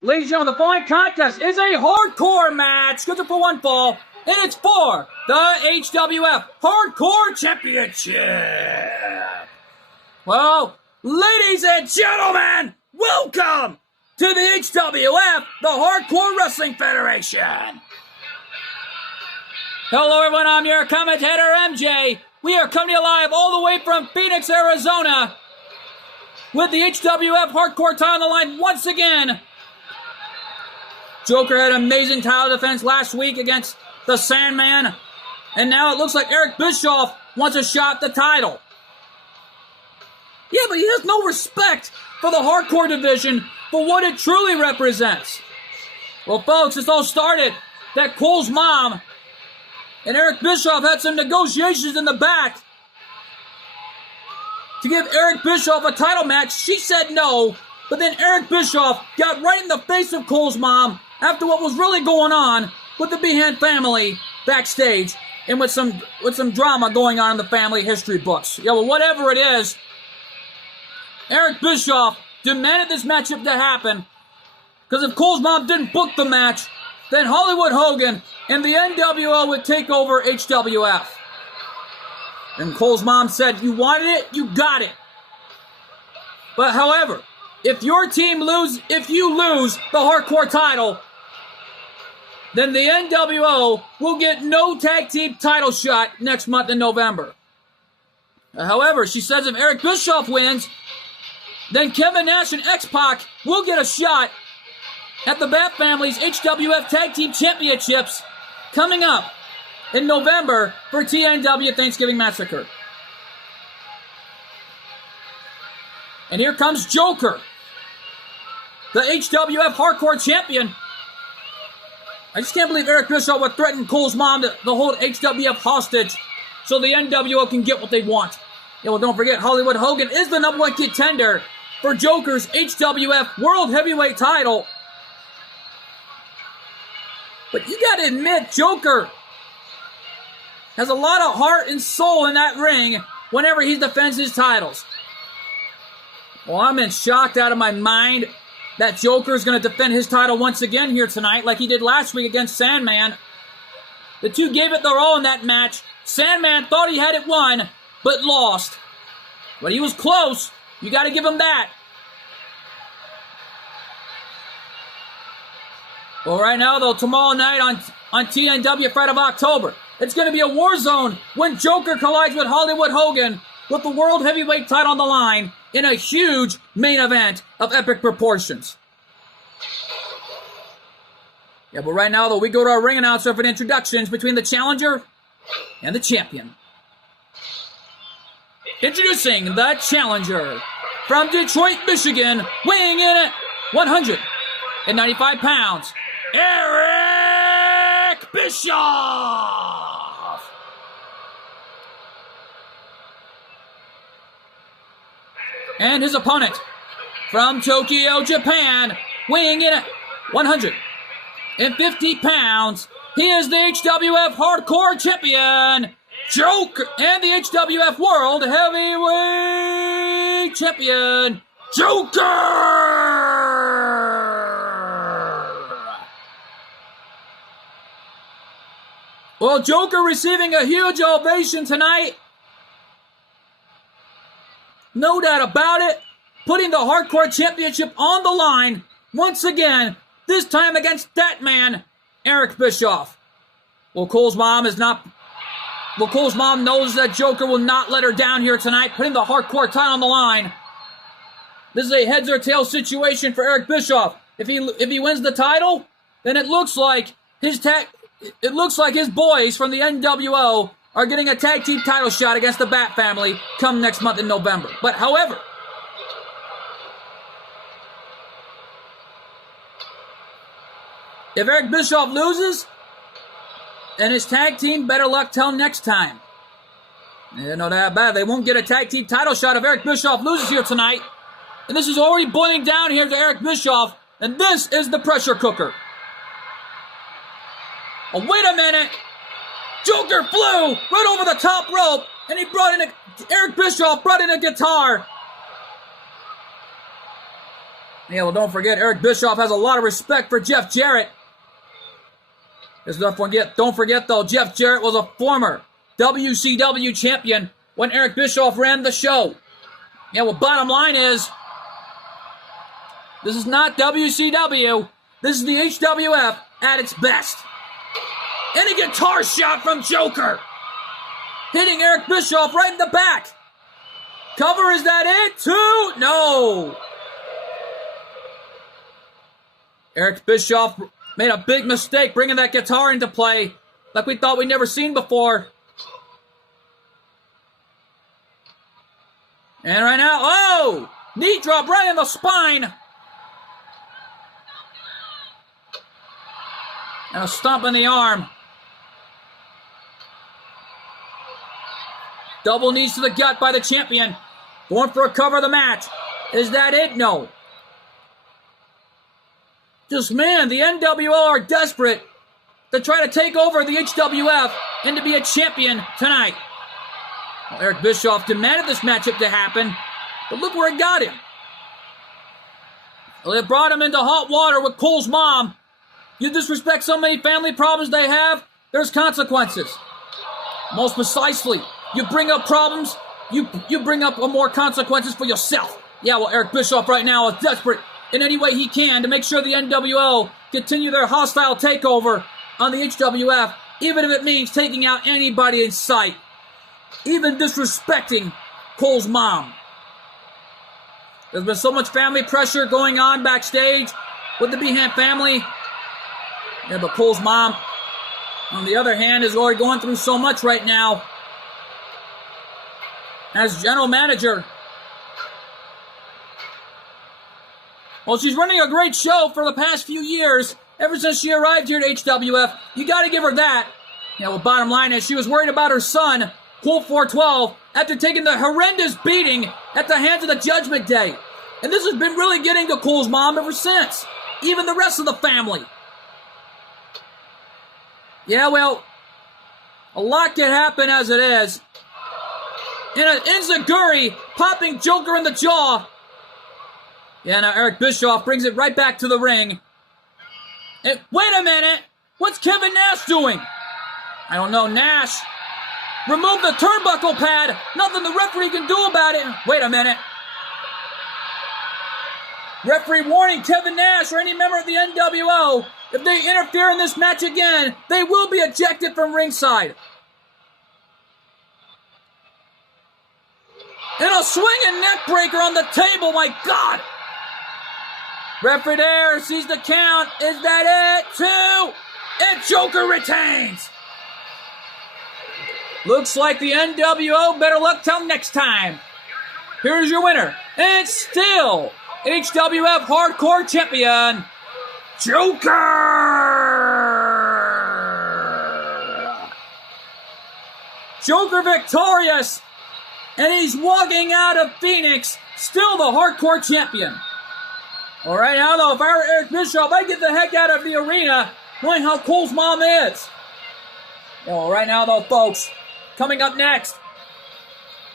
Ladies and gentlemen, the following contest is a hardcore match scheduled for one fall, and it's for the HWF Hardcore Championship. Well, ladies and gentlemen, welcome to the HWF, the Hardcore Wrestling Federation. Hello everyone, I'm your commentator, MJ. We are coming to you live all the way from Phoenix, Arizona, with the HWF Hardcore title on the line once again. Joker had an amazing title defense last week against the Sandman, and now it looks like Eric Bischoff wants a shot at the title. Yeah, but he has no respect for the hardcore division for what it truly represents. Well, folks, this all started that Cole's mom and Eric Bischoff had some negotiations in the back to give Eric Bischoff a title match. She said no, but then Eric Bischoff got right in the face of Cole's mom after what was really going on with the Behan family backstage and with some drama going on in the family history books. Yeah, well, whatever it is, Eric Bischoff demanded this matchup to happen because if Cole's mom didn't book the match, then Hollywood Hogan and the NWO would take over HWF. And Cole's mom said, you wanted it, you got it. But however, if you lose the hardcore title, then the NWO will get no tag team title shot next month in November. However, she says if Eric Bischoff wins, then Kevin Nash and X-Pac will get a shot at the Bat Family's HWF Tag Team Championships coming up in November for TNW Thanksgiving Massacre. And here comes Joker, the HWF Hardcore Champion. I just can't believe Eric Bischoff would threaten Cole's mom to hold HWF hostage so the NWO can get what they want. Yeah, well, don't forget, Hollywood Hogan is the #1 contender for Joker's HWF World Heavyweight title. But you gotta admit, Joker has a lot of heart and soul in that ring whenever he defends his titles. Well, I'm in shock out of my mind that Joker is going to defend his title once again here tonight like he did last week against Sandman. The two gave it their all in that match. Sandman thought he had it won, but lost. But he was close. You got to give him that. Well, right now, though, tomorrow night on TNW, Friday of October, it's going to be a war zone when Joker collides with Hollywood Hogan with the World Heavyweight title on the line in a huge main event of epic proportions. Yeah, but right now, though, we go to our ring announcer for the introductions between the challenger and the champion. Introducing the challenger from Detroit, Michigan, weighing in at 195 pounds, Eric Bischoff. And his opponent from Tokyo, Japan, weighing in at 150 pounds, he is the HWF Hardcore Champion, Joker, and the HWF World Heavyweight Champion, Joker! Well, Joker receiving a huge ovation tonight. No doubt about it, putting the Hardcore Championship on the line once again, this time against that man, Eric Bischoff. Well, Cole's mom knows that Joker will not let her down here tonight, putting the Hardcore title on the line. This is a heads or tails situation for Eric Bischoff. If he wins the title, then it looks like his boys from the NWO are getting a tag team title shot against the Bat Family come next month in November. But however, if Eric Bischoff loses, then his tag team better luck till next time. You know that bad. They won't get a tag team title shot if Eric Bischoff loses here tonight. And this is already boiling down here to Eric Bischoff, and this is the pressure cooker. Oh, wait a minute. Joker flew right over the top rope, and Eric Bischoff brought in a guitar. Yeah, well, don't forget, Eric Bischoff has a lot of respect for Jeff Jarrett. Don't forget, though, Jeff Jarrett was a former WCW champion when Eric Bischoff ran the show. Yeah, well, bottom line is, this is not WCW. This is the HWF at its best. And a guitar shot from Joker, hitting Eric Bischoff right in the back. Cover, is that it? 2? No. Eric Bischoff made a big mistake bringing that guitar into play like we thought we'd never seen before. And right now, oh! Knee drop right in the spine. And a stomp in the arm. Double knees to the gut by the champion. Going for a cover of the match. Is that it? No. Just, man, the NWO are desperate to try to take over the HWF and to be a champion tonight. Well, Eric Bischoff demanded this matchup to happen, but look where it got him. Well, it brought him into hot water with Cole's mom. You disrespect so many family problems they have, there's consequences. Most precisely, you bring up problems, you bring up more consequences for yourself. Yeah, well, Eric Bischoff right now is desperate in any way he can to make sure the NWO continue their hostile takeover on the HWF, even if it means taking out anybody in sight, even disrespecting Cole's mom. There's been so much family pressure going on backstage with the Behan family. Yeah, but Cole's mom, on the other hand, is already going through so much right now. As general manager, well, she's running a great show for the past few years, ever since she arrived here at HWF. You got to give her that. Yeah, well, bottom line is she was worried about her son, Colt 412, after taking the horrendous beating at the hands of the Judgment Day. And this has been really getting to Cole's mom ever since. Even the rest of the family. Yeah, well, a lot can happen as it is. And an enziguri popping Joker in the jaw. Yeah, now Eric Bischoff brings it right back to the ring. And wait a minute! What's Kevin Nash doing? I don't know, Nash. Remove the turnbuckle pad. Nothing the referee can do about it. Wait a minute. Referee warning Kevin Nash or any member of the NWO, if they interfere in this match again, they will be ejected from ringside. And a swinging neck breaker on the table, my God! Referee there sees the count. Is that it? 2. And Joker retains. Looks like the NWO better luck till next time. Here's your winner. And still HWF Hardcore Champion, Joker! Joker victorious. And he's walking out of Phoenix, still the Hardcore Champion. All right, now though, if I were Eric Bischoff, I'd get the heck out of the arena, knowing how Cole's mom is. All right, now though, folks, coming up next,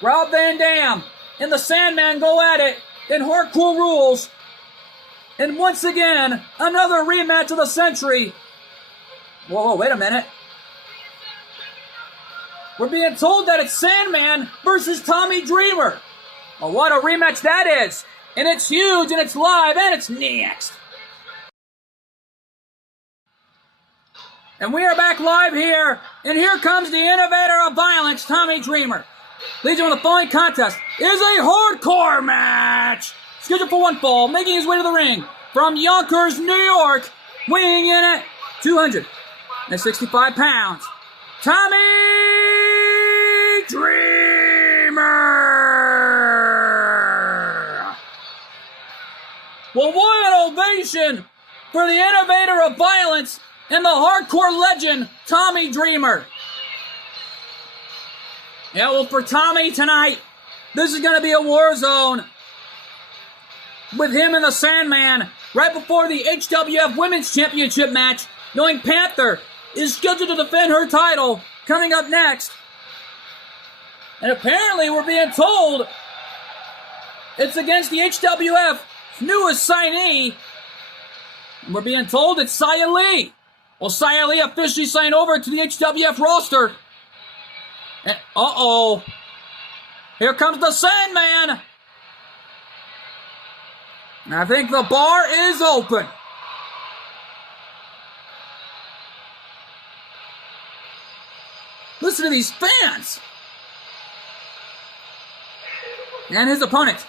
Rob Van Dam and the Sandman go at it in Hardcore Rules. And once again, another rematch of the century. Whoa, wait a minute. We're being told that it's Sandman versus Tommy Dreamer. Well, what a rematch that is. And it's huge, and it's live, and it's next. And we are back live here, and here comes the innovator of violence, Tommy Dreamer. Leads him in the following contest is a hardcore match. Scheduled for one fall, making his way to the ring from Yonkers, New York, weighing in at 265 pounds. Tommy Dreamer! Well, what an ovation for the innovator of violence and the hardcore legend, Tommy Dreamer. Yeah, well, for Tommy tonight, this is going to be a war zone with him and the Sandman right before the HWF Women's Championship match, knowing Panther is scheduled to defend her title coming up next. And apparently we're being told it's against the HWF newest signee, we're being told it's Xia Li. Well, Xia Li officially signed over to the HWF roster. And, uh-oh. Here comes the Sandman. I think the bar is open. Listen to these fans. And his opponent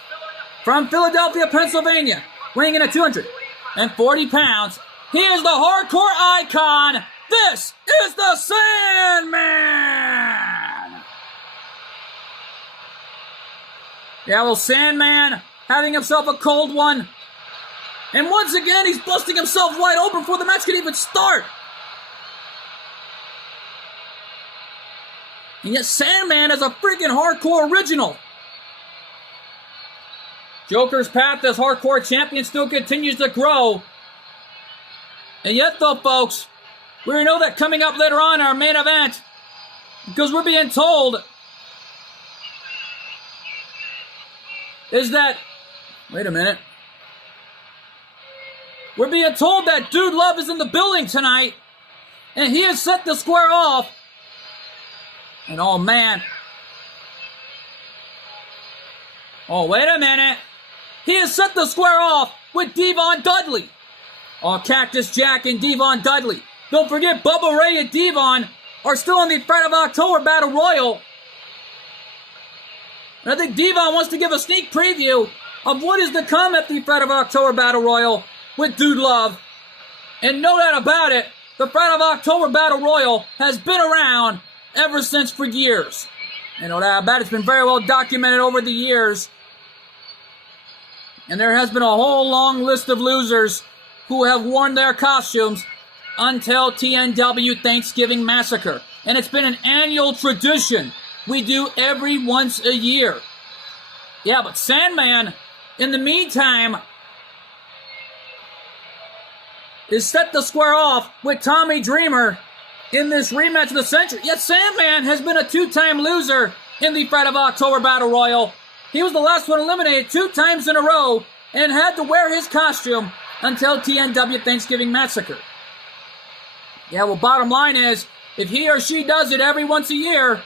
from Philadelphia, Pennsylvania, weighing in at 240 pounds. He is the hardcore icon. This is the Sandman. Yeah, well, Sandman having himself a cold one. And once again, he's busting himself wide open before the match can even start. And yet Sandman is a freaking hardcore original. Joker's path as hardcore champion still continues to grow. And yet though, folks, we know that coming up later on in our main event, because we're being told, is that, wait a minute, we're being told that Dude Love is in the building tonight, and he is set to square off. And oh man, oh wait a minute, he is set to square off with Devon Dudley. Oh, Cactus Jack and Devon Dudley. Don't forget, Bubba Ray and Devon are still in the Fight of October Battle Royal. And I think Devon wants to give a sneak preview of what is to come at the Fight of October Battle Royal with Dude Love. And no doubt about it, the Fight of October Battle Royal has been around ever since for years. And no doubt about it, it's been very well documented over the years. And there has been a whole long list of losers who have worn their costumes until TNW Thanksgiving Massacre. And it's been an annual tradition we do every once a year. Yeah, but Sandman, in the meantime, is set to square off with Tommy Dreamer in this rematch of the century. Yet Sandman has been a two-time loser in the Fight of October Battle Royal. He was the last one eliminated 2 times in a row and had to wear his costume until TNW Thanksgiving Massacre. Yeah, well, bottom line is, if he or she does it every once a year,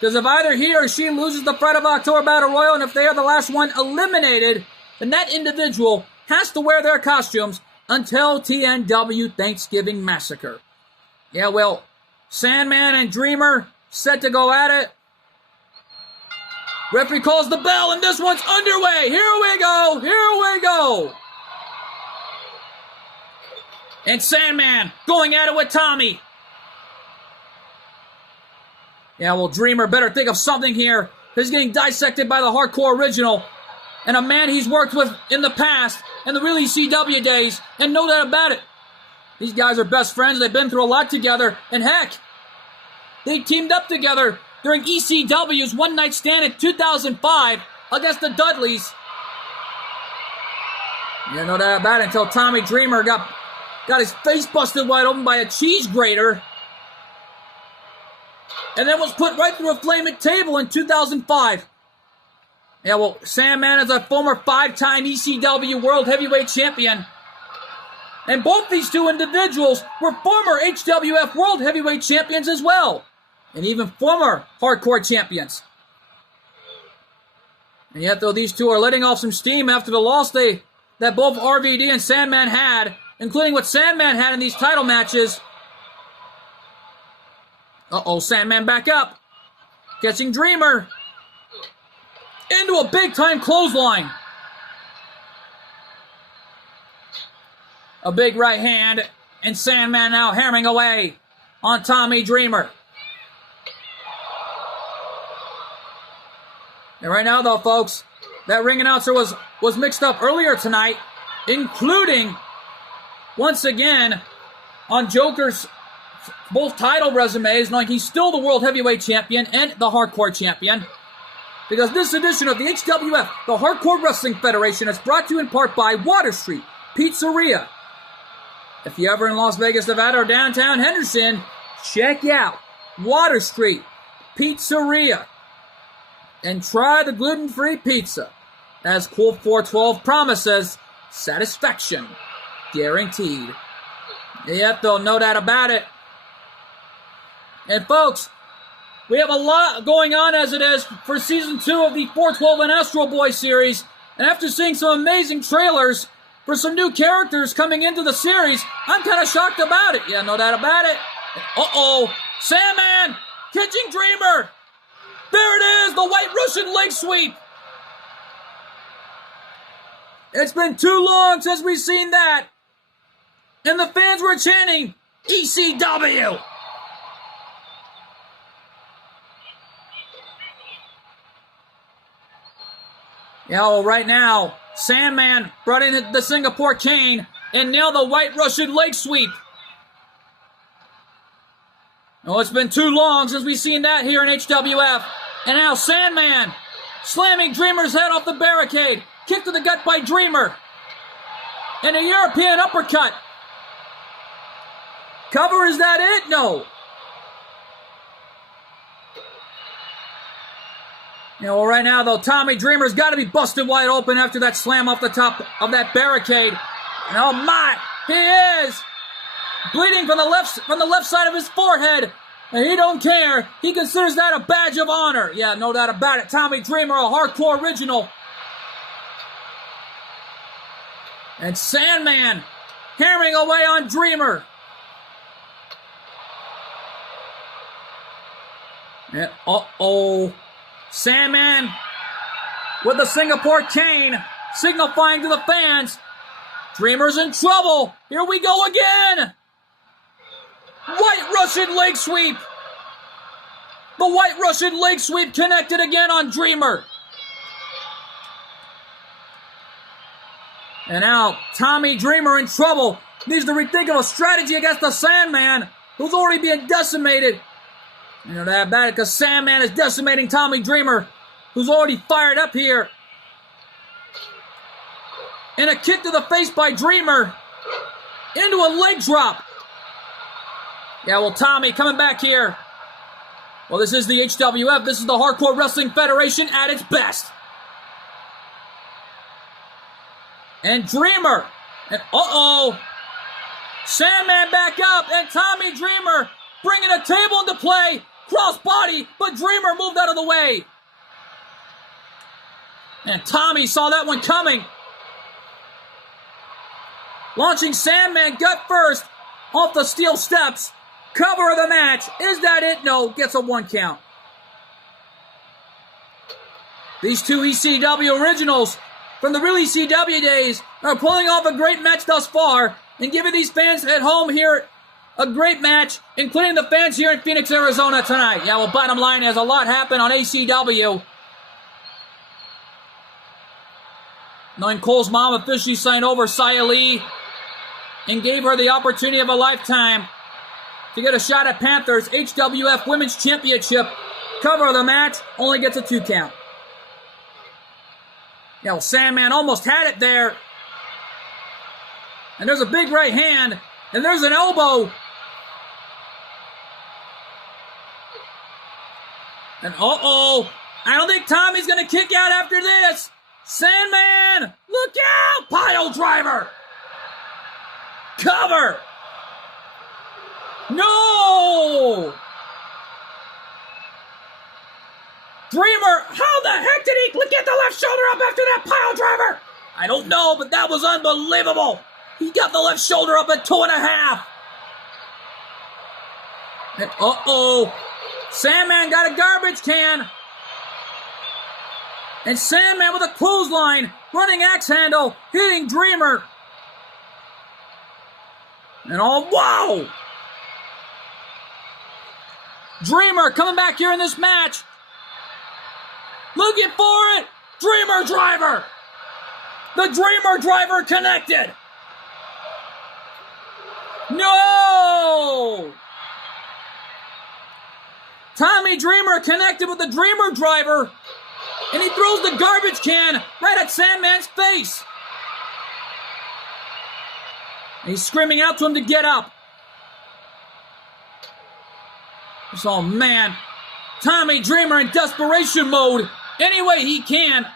because if either he or she loses the Fight of October Battle Royal, and if they are the last one eliminated, then that individual has to wear their costumes until TNW Thanksgiving Massacre. Yeah, well, Sandman and Dreamer set to go at it. Referee calls the bell, and this one's underway. Here we go. Here we go. And Sandman going at it with Tommy. Yeah, well, Dreamer better think of something here. He's getting dissected by the Hardcore Original. And a man he's worked with in the past, in the real ECW days, and no doubt about it. These guys are best friends. They've been through a lot together. And heck, they teamed up together during ECW's One Night Stand in 2005 against the Dudleys. Yeah, no doubt about it, until Tommy Dreamer got his face busted wide open by a cheese grater. And then was put right through a flaming table in 2005. Yeah, well, Sandman is a former 5-time ECW World Heavyweight Champion. And both these two individuals were former HWF World Heavyweight Champions as well. And even former Hardcore Champions. And yet, though these two are letting off some steam after the loss that both RVD and Sandman had, including what Sandman had in these title matches. Uh-oh, Sandman back up. Catching Dreamer. Into a big-time clothesline. A big right hand, and Sandman now hammering away on Tommy Dreamer. And right now, though, folks, that ring announcer was mixed up earlier tonight, including, once again, on Joker's both title resumes, knowing he's still the World Heavyweight Champion and the Hardcore Champion. Because this edition of the HWF, the Hardcore Wrestling Federation, is brought to you in part by Water Street Pizzeria. If you're ever in Las Vegas, Nevada, or downtown Henderson, check out Water Street Pizzeria and try the gluten-free pizza. As Cool 412 promises, satisfaction guaranteed. Yep, though, no doubt about it. And folks, we have a lot going on as it is for Season 2 of the 412 and Astro Boy series. And after seeing some amazing trailers for some new characters coming into the series, I'm kind of shocked about it. Yeah, no doubt about it. Uh-oh, Sandman catching Dreamer. There it is, the White Russian leg sweep. It's been too long since we've seen that. And the fans were chanting, ECW. Yeah, well, right now, Sandman brought in the Singapore cane and nailed the White Russian leg sweep. Oh, it's been too long since we've seen that here in HWF. And now Sandman slamming Dreamer's head off the barricade. Kick to the gut by Dreamer. And a European uppercut. Cover, is that it? No. You know, well, right now, though, Tommy Dreamer's got to be busted wide open after that slam off the top of that barricade. And oh my, he is bleeding from the left side of his forehead. And he don't care. He considers that a badge of honor. Yeah, no doubt about it. Tommy Dreamer, a hardcore original. And Sandman hammering away on Dreamer. And uh-oh. Sandman with the Singapore cane, signifying to the fans, Dreamer's in trouble. Here we go again. White Russian leg sweep. The White Russian leg sweep connected again on Dreamer. And now Tommy Dreamer in trouble. Needs to rethink of a strategy against the Sandman, who's already being decimated. You know that bad because Sandman is decimating Tommy Dreamer, who's already fired up here. And a kick to the face by Dreamer into a leg drop. Yeah, well, Tommy coming back here. Well, this is the HWF. This is the Hardcore Wrestling Federation at its best. And Dreamer. And uh-oh. Sandman back up. And Tommy Dreamer bringing a table into play. Cross body, but Dreamer moved out of the way. And Tommy saw that one coming. Launching Sandman gut first off the steel steps. Cover of the match. Is that it? No. Gets a 1 count. These two ECW originals from the real ECW days are pulling off a great match thus far and giving these fans at home here a great match, including the fans here in Phoenix, Arizona tonight. Yeah, well, bottom line is a lot happened on ACW. Knowing Cole's mom officially signed over Xia Li and gave her the opportunity of a lifetime to get a shot at Panthers HWF Women's Championship. Cover of the match only gets a 2 count. Yeah, well, Sandman almost had it there. And there's a big right hand. And there's an elbow. And uh-oh. I don't think Tommy's going to kick out after this. Sandman, look out. Pile driver. Cover. No. Dreamer, how the heck did he get the left shoulder up after that pile driver? I don't know, but that was unbelievable. He got the left shoulder up at 2.5. And uh-oh. Sandman got a garbage can. And Sandman with a clothesline, running axe handle, hitting Dreamer. And oh, wow. Dreamer coming back here in this match. Looking for it. Dreamer driver. The Dreamer driver connected. No! Tommy Dreamer connected with the Dreamer driver, and he throws the garbage can right at Sandman's face. And he's screaming out to him to get up. Oh, man. Tommy Dreamer in desperation mode any way he can.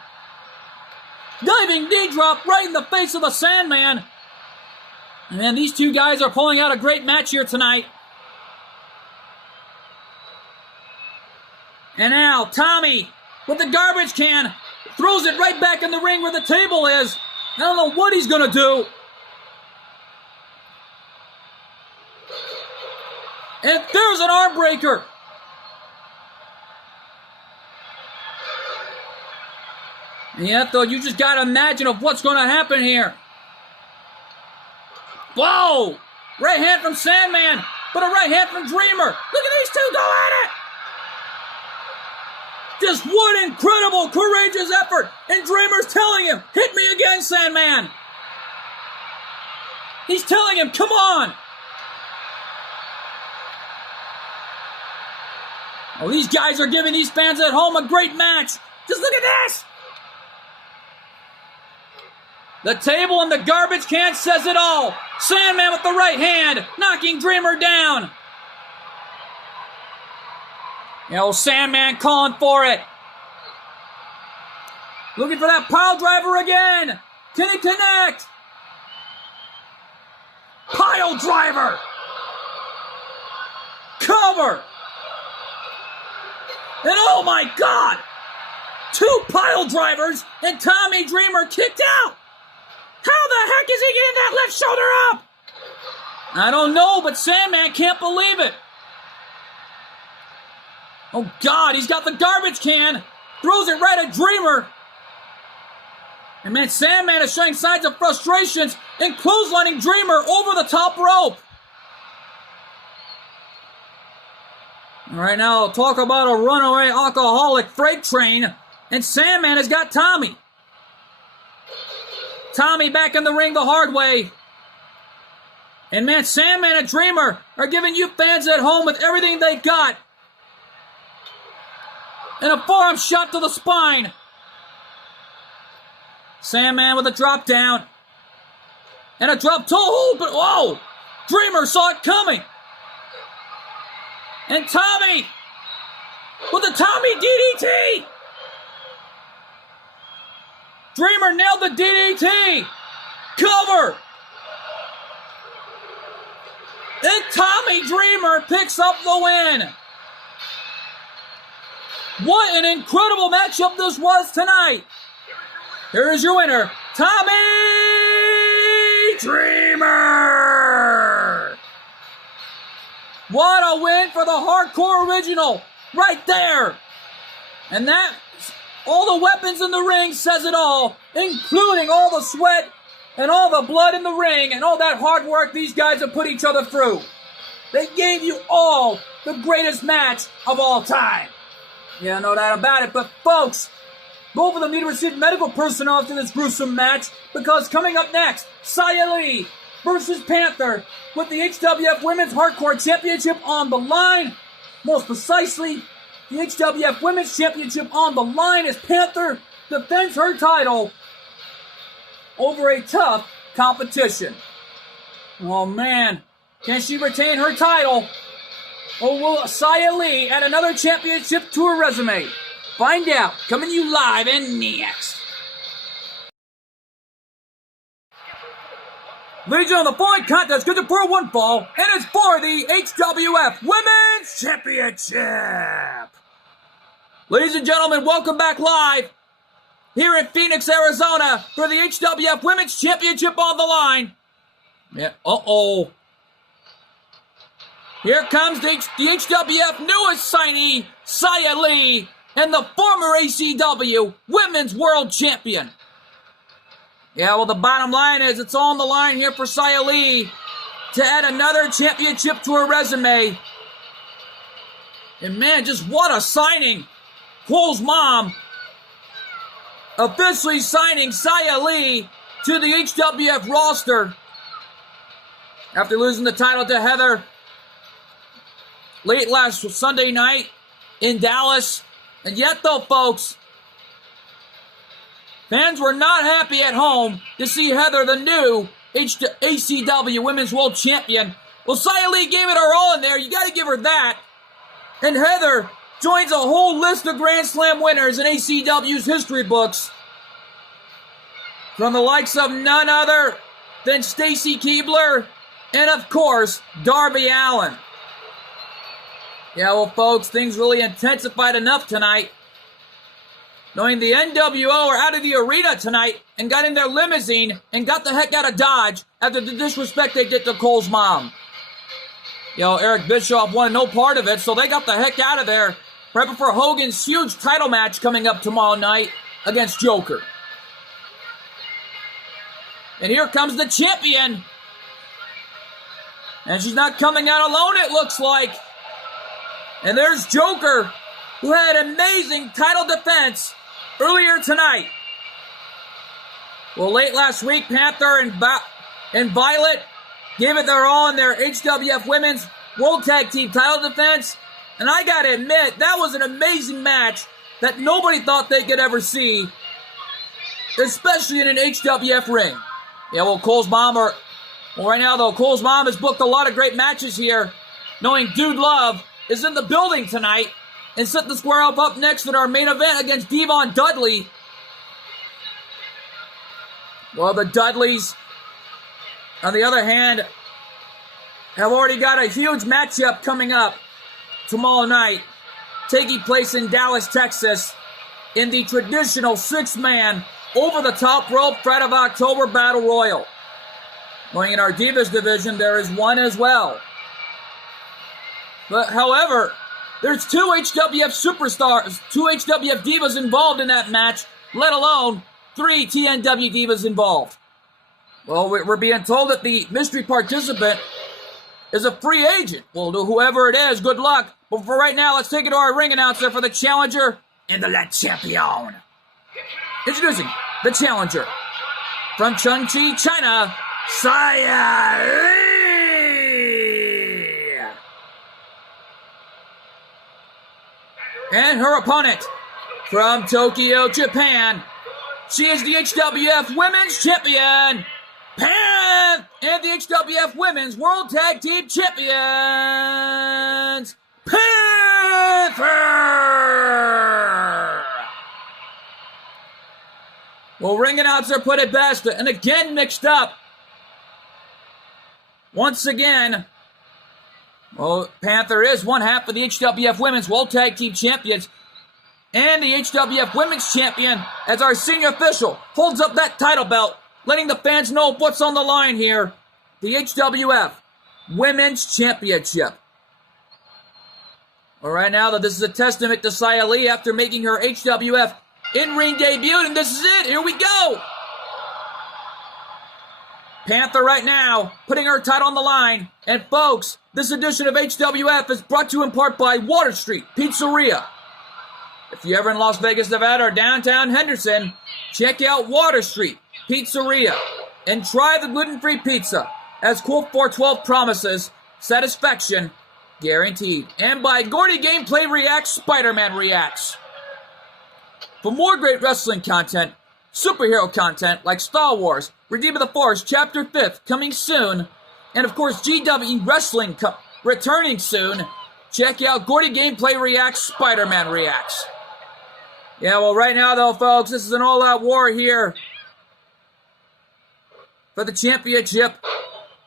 Diving knee drop right in the face of the Sandman. And then these two guys are pulling out a great match here tonight. And now Tommy with the garbage can throws it right back in the ring where the table is. I don't know what he's going to do. And there's an arm breaker. Yeah, though, you just got to imagine of what's going to happen here. Whoa! Right hand from Sandman, but a right hand from Dreamer. Look at these two go at it. Just one incredible, courageous effort. And Dreamer's telling him, hit me again, Sandman. He's telling him, come on. Oh, these guys are giving these fans at home a great match. Just look at this. The table and the garbage can says it all. Sandman with the right hand, knocking Dreamer down. You know, Sandman calling for it. Looking for that pile driver again. Can he connect? Pile driver. Cover. And oh my God! 2 pile drivers and Tommy Dreamer kicked out. How the heck is he getting that left shoulder up? I don't know, but Sandman can't believe it. Oh God, he's got the garbage can. Throws it right at Dreamer. And man, Sandman is showing signs of frustrations and clotheslining Dreamer over the top rope. All right, now talk about a runaway alcoholic freight train. And Sandman has got Tommy. Tommy back in the ring the hard way. And man, Sandman and Dreamer are giving you fans at home with everything they got. And a forearm shot to the spine. Sandman with a drop down. And a drop toe hold, but whoa! Dreamer saw it coming. And Tommy with a Tommy DDT. Dreamer nailed the DDT. Cover. And Tommy Dreamer picks up the win. What an incredible matchup this was tonight. Here is your winner, Tommy Dreamer. What a win for the Hardcore Original right there. And that, all the weapons in the ring says it all, including all the sweat and all the blood in the ring and all that hard work these guys have put each other through. They gave you all the greatest match of all time. Yeah, no doubt about it. But folks, both of them need to receive medical personnel after this gruesome match, because coming up next, Xia Li versus Panther with the HWF Women's Hardcore Championship on the line. Most precisely, the HWF Women's Championship on the line as Panther defends her title over a tough competition. Oh man, can she retain her title? Or will Xia Li add another championship to her resume? Find out, coming to you live and next. Ladies and gentlemen, the following contest is scheduled for one fall, and it's for the HWF Women's Championship. Ladies and gentlemen, welcome back live here in Phoenix, Arizona for the HWF Women's Championship on the line. Yeah, uh-oh. Here comes the HWF newest signee, Xia Li, and the former ACW Women's World Champion. Yeah, well, the bottom line is it's on the line here for Xia Li to add another championship to her resume. And man, just what a signing. Cole's mom officially signing Xia Li to the HWF roster after losing the title to Heather late last Sunday night in Dallas. And yet though, folks, fans were not happy at home to see Heather, the new ACW Women's World Champion. Well, Xia Li gave it her all in there. You got to give her that. And Heather joins a whole list of Grand Slam winners in ACW's history books. from the likes of none other than Stacy Keibler and, of course, Darby Allin. Yeah, well, folks, things really intensified enough tonight, knowing the NWO are out of the arena tonight and got in their limousine and got the heck out of Dodge after the disrespect they did to Cole's mom. Eric Bischoff wanted no part of it, so they got the heck out of there right before Hogan's huge title match coming up tomorrow night against Joker. And here comes the champion. And she's not coming out alone, it looks like. And there's Joker, who had an amazing title defense earlier tonight. Well, late last week, Panther and Violet gave it their all in their HWF Women's World Tag Team title defense. And I gotta admit, that was an amazing match that nobody thought they could ever see, especially in an HWF ring. Yeah, well, right now, though, Cole's mom has booked a lot of great matches here, knowing Dude Love is in the building tonight and set the square up next in our main event against Devon Dudley. Well, the Dudleys, on the other hand, have already got a huge matchup coming up tomorrow night, taking place in Dallas, Texas, in the traditional six-man over-the-top rope Fright of October Battle Royal. Going in our Divas division, there is one as well. But, however, there's two HWF superstars, two HWF Divas involved in that match, let alone 3 TNW Divas involved. Well, we're being told that the mystery participant is a free agent. Well, to whoever it is, good luck. But for right now, let's take it to our ring announcer for the challenger and the La Champion. Introducing the challenger from Chongqing, China, Xia Li. And her opponent from Tokyo, Japan, she is the HWF Women's Champion, and the HWF Women's World Tag Team Champions, Panther! Well, ring announcer put it best, and again mixed up. Once again, well, Panther is one half of the HWF Women's World Tag Team Champions, and the HWF Women's Champion, as our senior official holds up that title belt, letting the fans know what's on the line here. The HWF Women's Championship. All right, now that this is a testament to Xia Li after making her HWF in-ring debut, and this is it. Here we go. Panther right now putting her title on the line. And folks, this edition of HWF is brought to you in part by Water Street Pizzeria. If you're ever in Las Vegas, Nevada, or downtown Henderson, check out Water Street Pizzeria and try the gluten-free pizza. As Colt 412 promises, satisfaction guaranteed. And by Gordy Gameplay Reacts, Spider-Man Reacts. For more great wrestling content, superhero content like Star Wars, Redeem of the Force Chapter 5th coming soon, and of course GW Wrestling returning soon, check out Gordy Gameplay Reacts, Spider-Man Reacts. Yeah, well, right now, though, folks, this is an all-out war here for the championship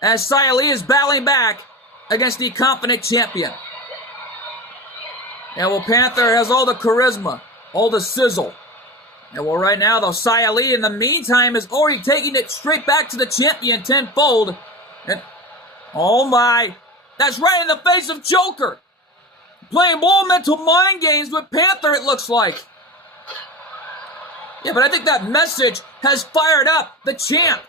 as Xia Li is battling back against the confident champion. Yeah, well, Panther has all the charisma, all the sizzle. And well, right now, though, Xia Li, in the meantime, is already taking it straight back to the champion tenfold. And, oh my, that's right in the face of Joker. Playing more mental mind games with Panther, it looks like. Yeah, but I think that message has fired up the champ.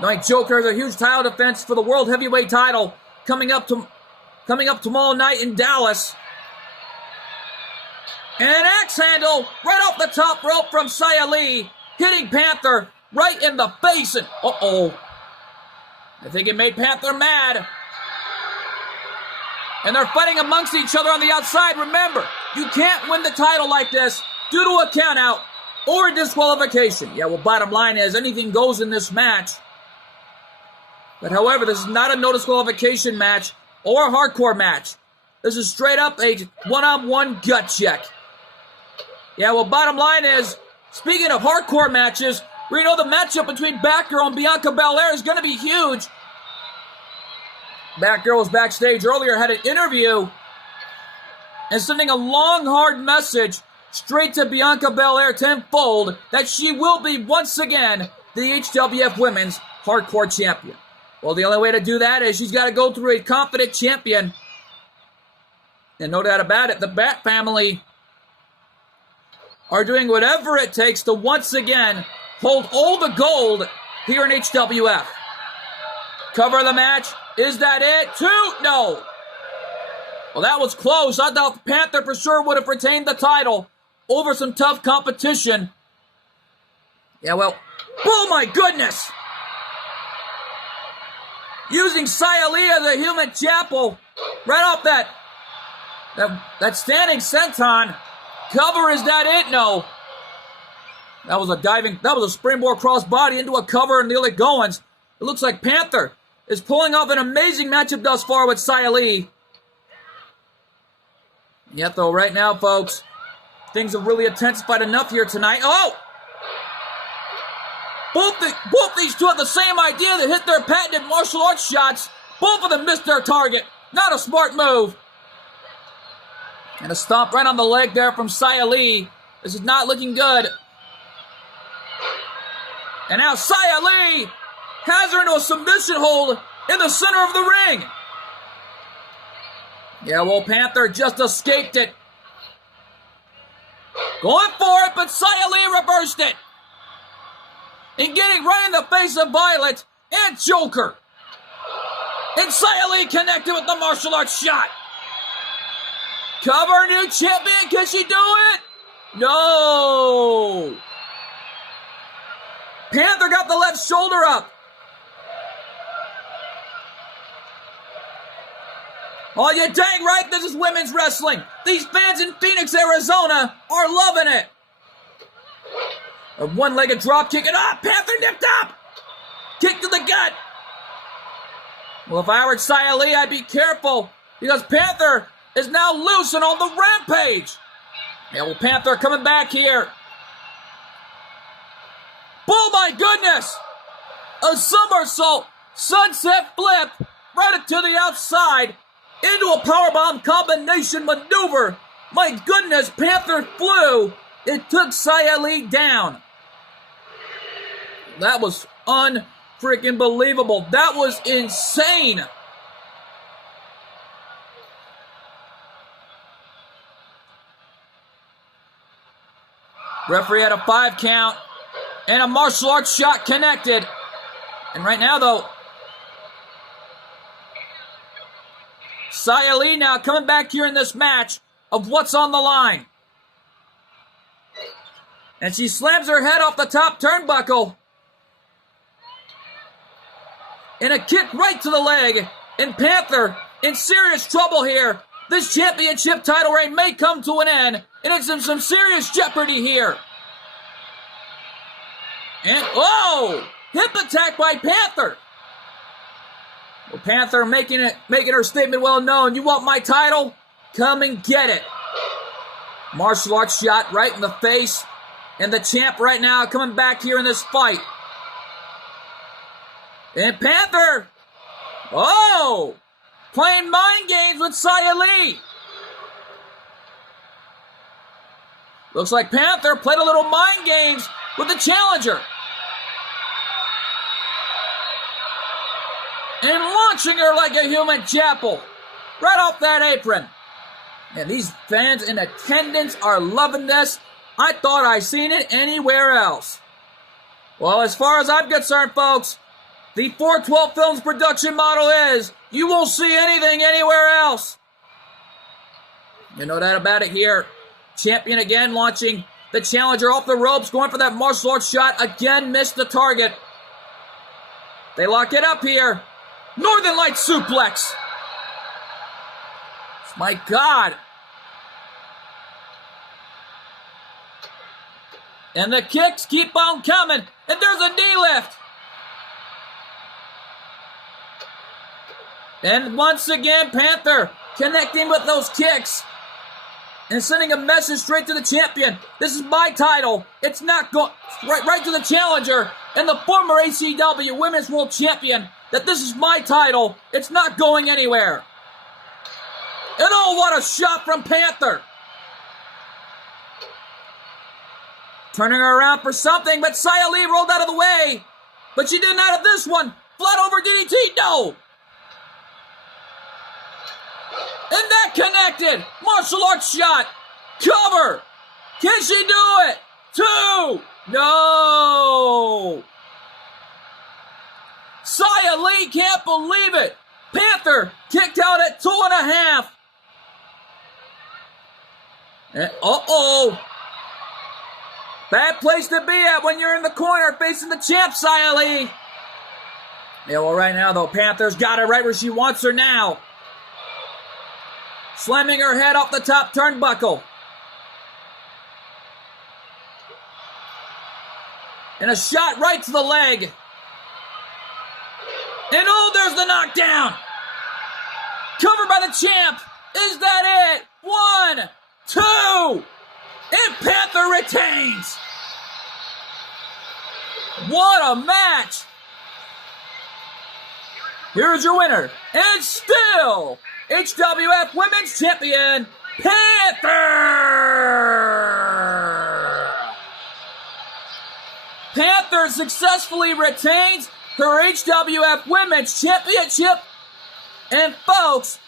Knowing Joker has a huge title defense for the World Heavyweight title coming up tomorrow night in Dallas. And an axe handle right off the top rope from Xia Li, hitting Panther right in the face. And uh-oh. I think it made Panther mad. And they're fighting amongst each other on the outside. Remember, you can't win the title like this due to a countout or a disqualification. Yeah, well, bottom line is anything goes in this match. But however, this is not a no disqualification match or a hardcore match. This is straight up a one-on-one gut check. Yeah, well, bottom line is, speaking of hardcore matches, We know the matchup between Batgirl and Bianca Belair is going to be huge. Batgirl was backstage earlier, had an interview, and sending a long, hard message straight to Bianca Belair tenfold that she will be once again the HWF Women's Hardcore Champion. Well, the only way to do that is she's got to go through a confident champion. And no doubt about it, the Bat family are doing whatever it takes to once again hold all the gold here in HWF. Cover the match. Is that it? 2? No. Well, that was close. I thought Panther for sure would have retained the title over some tough competition. Yeah, well, oh my goodness! Using Xia Li as a human chapel right off that standing senton. Cover, is that it? No. That was a springboard crossbody into a cover and nearly goings. It looks like Panther is pulling off an amazing matchup thus far with Xia Li. Yet though, right now, folks, things have really intensified enough here tonight. Oh! Both these two have the same idea to hit their patented martial arts shots. Both of them missed their target. Not a smart move. And a stomp right on the leg there from Xia Li. This is not looking good. And now Xia Li has her into a submission hold in the center of the ring. Yeah, well, Panther just escaped it. Going for it, but Xia Li reversed it. And getting right in the face of Violet and Joker. And Xia Li connected with the martial arts shot. Cover, new champion. Can she do it? No. Panther got the left shoulder up. Oh, you dang right, this is women's wrestling. These fans in Phoenix, Arizona are loving it. A one-legged drop kick, and Panther nipped up. Kick to the gut. Well, if I were Xia Li, I'd be careful, because Panther is now loose and on the rampage. Yeah, well, Panther coming back here. Oh my goodness! A somersault sunset flip right to the outside into a powerbomb combination maneuver. My goodness, Panther flew. It took Xia Li down. That was unfreaking believable. That was insane. Referee had a 5 count. And a martial arts shot connected. And right now, though, Xia Li now coming back here in this match of what's on the line. And she slams her head off the top turnbuckle. And a kick right to the leg. And Panther in serious trouble here. This championship title reign may come to an end. And it's in some serious jeopardy here. And, hip attack by Panther. Well, Panther making her statement well known. You want my title? Come and get it. Martial arts shot right in the face. And the champ right now coming back here in this fight. And Panther, playing mind games with Xia Li. Looks like Panther played a little mind games with the challenger. And launching her like a human chapel. Right off that apron. And these fans in attendance are loving this. I thought I seen it anywhere else. Well, as far as I'm concerned, folks, the 412 Films production model is, you won't see anything anywhere else. You know that about it here. Champion again launching the challenger off the ropes, going for that martial arts shot. Again, missed the target. They lock it up here. Northern Light suplex. My God. And the kicks keep on coming. And there's a knee lift. And once again, Panther connecting with those kicks. and sending a message straight to the champion. This is my title. It's not going right to the challenger and the former ACW Women's World Champion that this is my title. It's not going anywhere. And oh, what a shot from Panther. Turning her around for something, but Xia Li rolled out of the way. But she didn't out of this one. Flat over DDT, no. And that connected. Martial arts shot. Cover. Can she do it? 2. No. Xia Li can't believe it. Panther kicked out at 2.5. Uh-oh. Bad place to be at when you're in the corner facing the champ, Xia Li. Yeah, well, right now, though, Panther's got her right where she wants her now. Slamming her head off the top turnbuckle. And a shot right to the leg. And oh, there's the knockdown. Covered by the champ. Is that it? 1, 2. And Panther retains. What a match. Here's your winner. And still HWF Women's Champion, Panther! Panther successfully retains her HWF Women's Championship. And folks,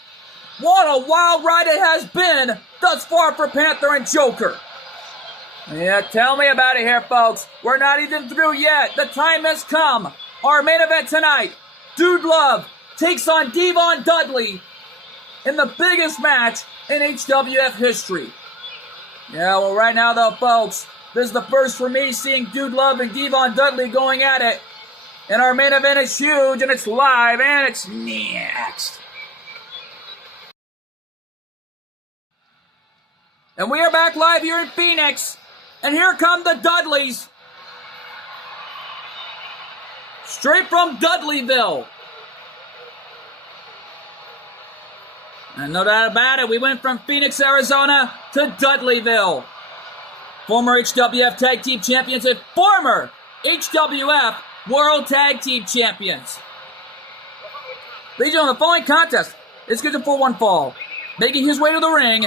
what a wild ride it has been thus far for Panther and Joker. Yeah, tell me about it here, folks. We're not even through yet. The time has come. Our main event tonight, Dude Love takes on Devon Dudley in the biggest match in HWF history. Yeah, well, right now, though, folks, this is the first for me seeing Dude Love and Devon Dudley going at it. And our main event is huge, and it's live, and it's next. And we are back live here in Phoenix. And here come the Dudleys. Straight from Dudleyville. And no doubt about it, we went from Phoenix, Arizona to Dudleyville. Former HWF Tag Team Champions and former HWF World Tag Team Champions. Ladies and gentlemen, the following contest is scheduled for one fall. Making his way to the ring,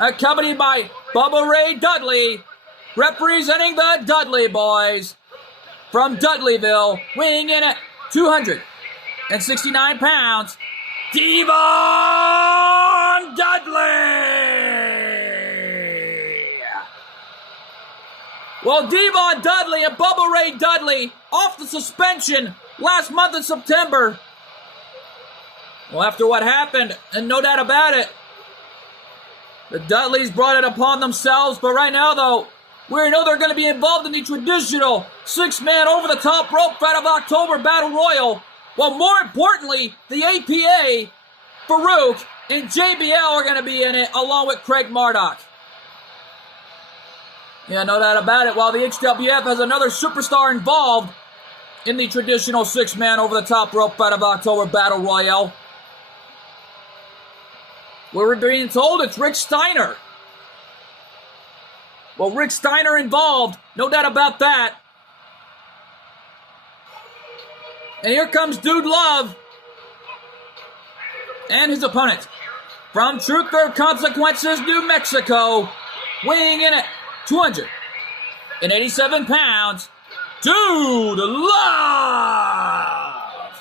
accompanied by Bubba Ray Dudley, representing the Dudley Boys from Dudleyville, weighing in at 269 pounds, Devon Dudley! Well, Devon Dudley and Bubba Ray Dudley off the suspension last month in September. Well, after what happened, and no doubt about it, the Dudleys brought it upon themselves, but right now, though, we know they're going to be involved in the traditional 6-man over-the-top rope fight of October Battle Royal. Well, more importantly, the APA, Farouk, and JBL are going to be in it, along with Craig Marduk. Yeah, no doubt about it. While the HWF has another superstar involved in the traditional 6-man over-the-top rope fight of October Battle Royal, we're being told it's Rick Steiner. Well, Rick Steiner involved, no doubt about that. And here comes Dude Love and his opponent from Truth or Consequences, New Mexico, weighing in at 287 pounds, Dude Love.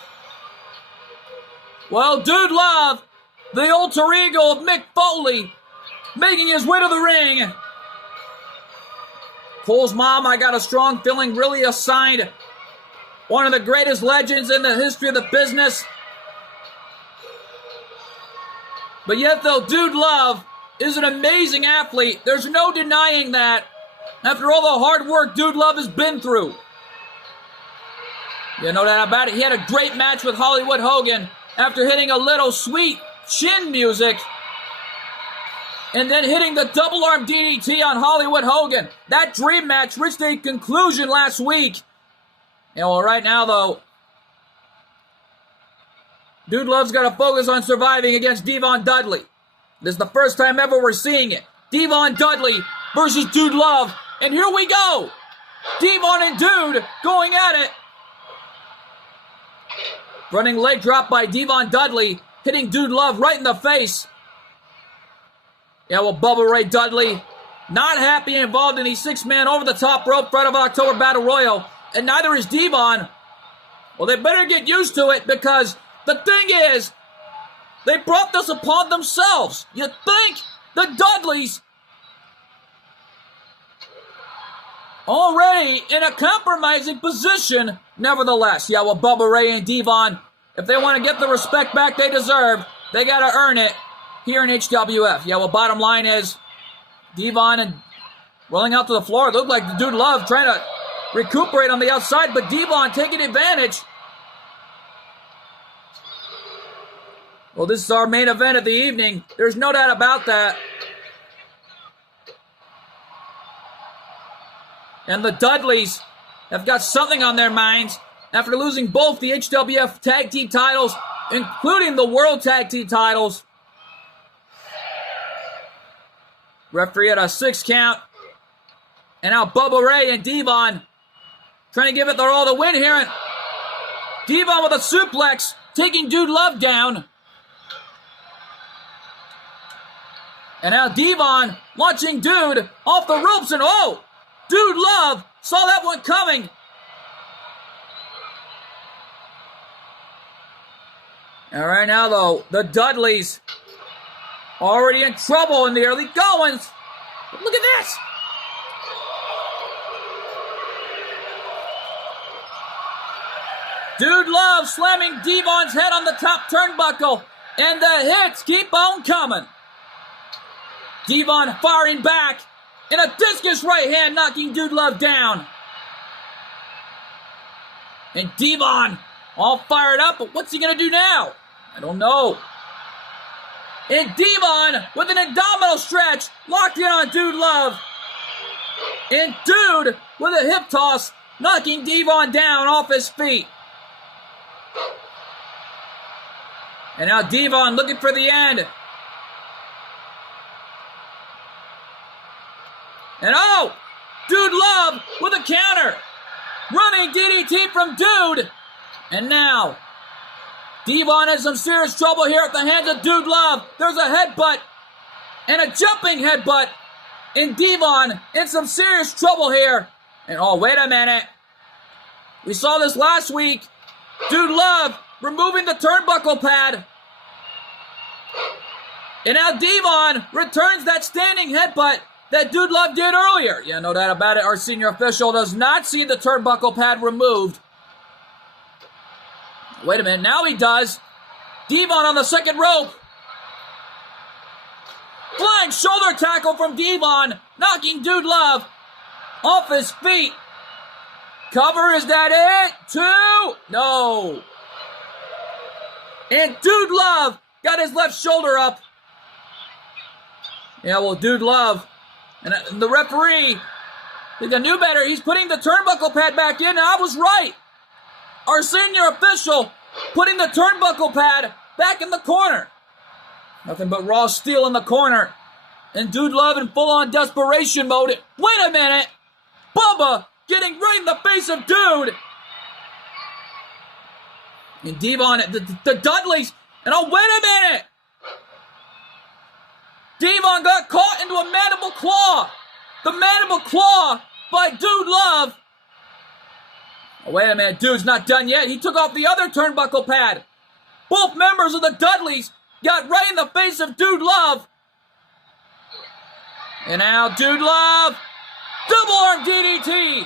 Well, Dude Love, the alter ego of Mick Foley, making his way to the ring. Cole's mom, I got a strong feeling, really assigned one of the greatest legends in the history of the business. But yet, though, Dude Love is an amazing athlete. There's no denying that after all the hard work Dude Love has been through. You know that about it. He had a great match with Hollywood Hogan after hitting a little sweet chin music and then hitting the double arm DDT on Hollywood Hogan. That dream match reached a conclusion last week. And well, right now, though, Dude Love's got to focus on surviving against Devon Dudley. This is the first time ever we're seeing it. Devon Dudley versus Dude Love. And here we go. Devon and Dude going at it. Running leg drop by Devon Dudley, hitting Dude Love right in the face. Yeah, well, Bubba Ray Dudley not happy involved in the 6-man over-the-top rope Fright of October Battle Royal. And neither is Devon. Well, they better get used to it because the thing is, they brought this upon themselves. You think the Dudleys already in a compromising position, nevertheless. Yeah, well, Bubba Ray and Devon, if they want to get the respect back they deserve, they got to earn it here in HWF. Yeah, well, bottom line is, Devon and rolling out to the floor. It looked like the Dude Love trying to recuperate on the outside, but Devon taking advantage. Well, this is our main event of the evening. There's no doubt about that. And the Dudleys have got something on their minds after losing both the HWF Tag Team titles, including the World Tag Team titles. Referee at a 6 count. And now Bubba Ray and Devon trying to give it their all to win here. And Devon with a suplex, taking Dude Love down. And now Devon launching Dude off the ropes, and oh! Dude Love saw that one coming. All right, now though, the Dudleys already in trouble in the early goings. Look at this. Dude Love slamming Devon's head on the top turnbuckle, and the hits keep on coming. Devon firing back, and a discus right hand knocking Dude Love down. And Devon all fired up, but what's he going to do now? I don't know. And Devon with an abdominal stretch, locked in on Dude Love. And Dude with a hip toss, knocking Devon down off his feet. And now Devon looking for the end. And oh, Dude Love with a counter. Running DDT from Dude. And now, Devon has some serious trouble here at the hands of Dude Love. There's a headbutt and a jumping headbutt. And Devon in some serious trouble here. And oh, wait a minute. We saw this last week. Dude Love removing the turnbuckle pad. And now Devon returns that standing headbutt that Dude Love did earlier. Yeah, no doubt about it. Our senior official does not see the turnbuckle pad removed. Wait a minute, now he does. Devon on the second rope. Flying shoulder tackle from Devon, knocking Dude Love off his feet. Cover, is that it? 2? No. And Dude Love got his left shoulder up. Yeah, well, Dude Love, and the referee, the knew better. He's putting the turnbuckle pad back in, and I was right. Our senior official putting the turnbuckle pad back in the corner. Nothing but raw steel in the corner. And Dude Love in full-on desperation mode. Wait a minute. Bubba getting right in the face of Dude. And Devon, the Dudleys. And oh, wait a minute. Devon got caught into a mandible claw. The mandible claw by Dude Love. Oh, wait a minute, Dude's not done yet. He took off the other turnbuckle pad. Both members of the Dudleys got right in the face of Dude Love. And now Dude Love, double arm DDT.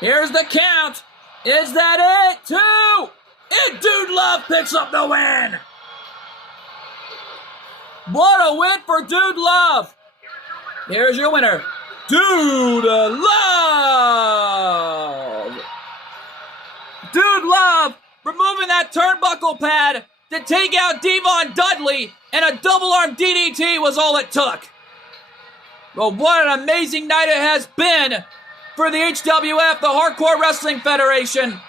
Here's the count. Is that it? 2. And Dude Love picks up the win. What a win for Dude Love. Here's your winner, Dude Love. Dude Love removing that turnbuckle pad to take out Devon Dudley, and a double arm DDT was all it took. Well, what an amazing night it has been for the HWF, the Hardcore Wrestling Federation.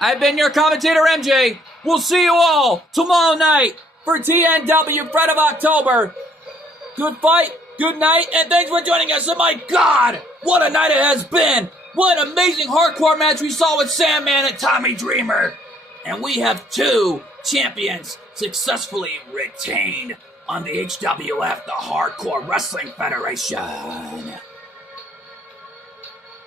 I've been your commentator, MJ. We'll see you all tomorrow night for TNW, Fred of October. Good fight, good night, and thanks for joining us. Oh my God, what a night it has been. What an amazing hardcore match we saw with Sandman and Tommy Dreamer. And we have 2 champions successfully retained on the HWF, the Hardcore Wrestling Federation.